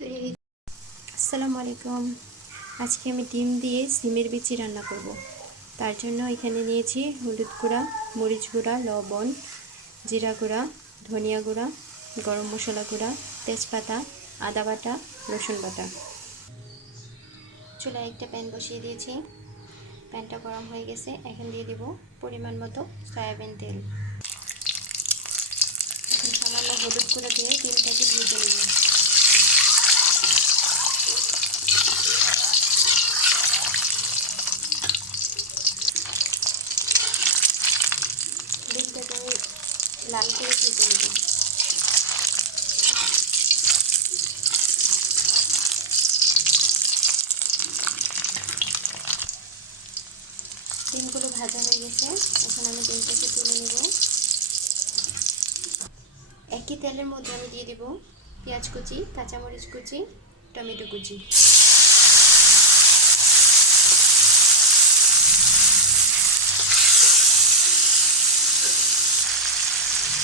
তো আসসালামু আলাইকুম। আজকে আমি ডিম দিয়ে সিমের বিচি রান্না করব। তার জন্য এখানে নিয়েছি হলুদ গুঁড়া, মরিচ গুঁড়া, লবণ, জিরা গুঁড়া, ধনিয়া গুঁড়া, গরম মশলা গুঁড়া, তেজপাতা, আদা বাটা, রসুন বাটা। চুলায় একটা প্যান বসিয়ে দিয়েছি। প্যানটা গরম হয়ে গেছে। এখন দিয়ে দেব পরিমাণ মতো সয়াবিন তেল। এখন সামান্য হলুদ গুঁড়া দিয়ে ডিমটাকে ভেজে নেব। ডিমটাকে লাল করে ভেজে নেব। ডিমগুলো ভাজা হয়ে গেছে। এখন আমি ডিমটাকে তুলে নেব। একই তেলের মধ্যে আমি দিয়ে দেব পেঁয়াজ কুচি, কাঁচামরিচ কুচি, টমেটো কুচি।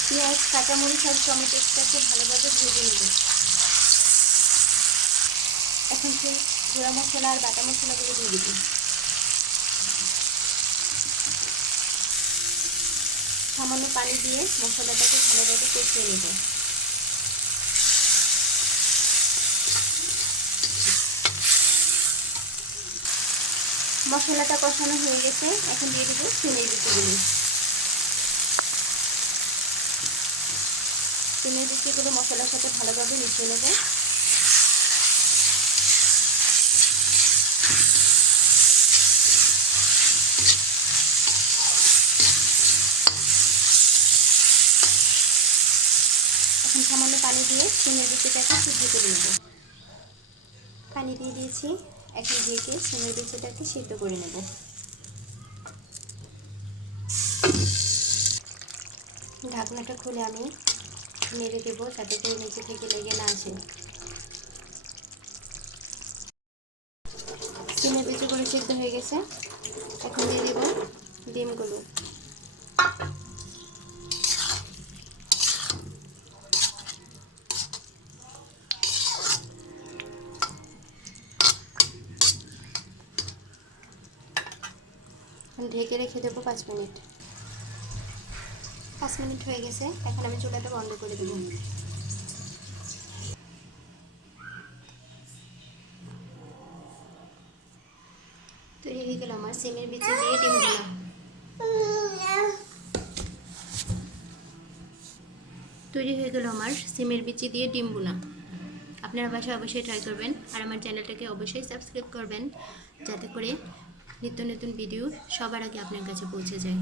পেঁয়াজ, কাঁচামরিচ আর টমেটোটাকে ভালোভাবে ভেজে নেব। এখন সেই গুঁড়া মশলা আর বাটা মশলাগুলো দিয়ে দেব। সামান্য পানি দিয়ে মশলাটাকে ভালোভাবে কষিয়ে নেব। মশলাটা কষানো হয়ে গেছে। এখন দিয়ে দেব সিমের বিচিগুলো। সিমের বিচিগুলো মশলার সাথে ভালোভাবে মিশিয়ে নেব। এখন সামান্য পানি দিয়ে সিমের বিচিটাকে সিদ্ধ করে নেব। পানি দিয়ে দিয়েছি। এখন ঢেকে সিমের বিচিটাকে সিদ্ধ করে নেব। ঢাকনাটা খুলে আমি নেড়ে দেবো যাতে করে নিচে থেকে লেগে না আসে। সিমের বিচিগুলো সিদ্ধ হয়ে গেছে। এখন দিয়ে দেব ডিমগুলো। ঢেকে রেখে দেবো 5 মিনিট। 5 মিনিট হয়ে গেছে। এখন আমি চুলাটা বন্ধ করে দেব। তৈরি হয়ে গেল আমার সিমের বিচি দিয়ে ডিম ভুনা। তৈরি হয়ে গেল আমার সিমের বিচি দিয়ে ডিম ভুনা। আপনারা বাসায় অবশ্যই ট্রাই করবেন আর আমার চ্যানেলটাকে অবশ্যই সাবস্ক্রাইব করবেন যাতে করে নিত্য নতুন ভিডিও সবার আগে আপনার কাছে পৌঁছে যায়।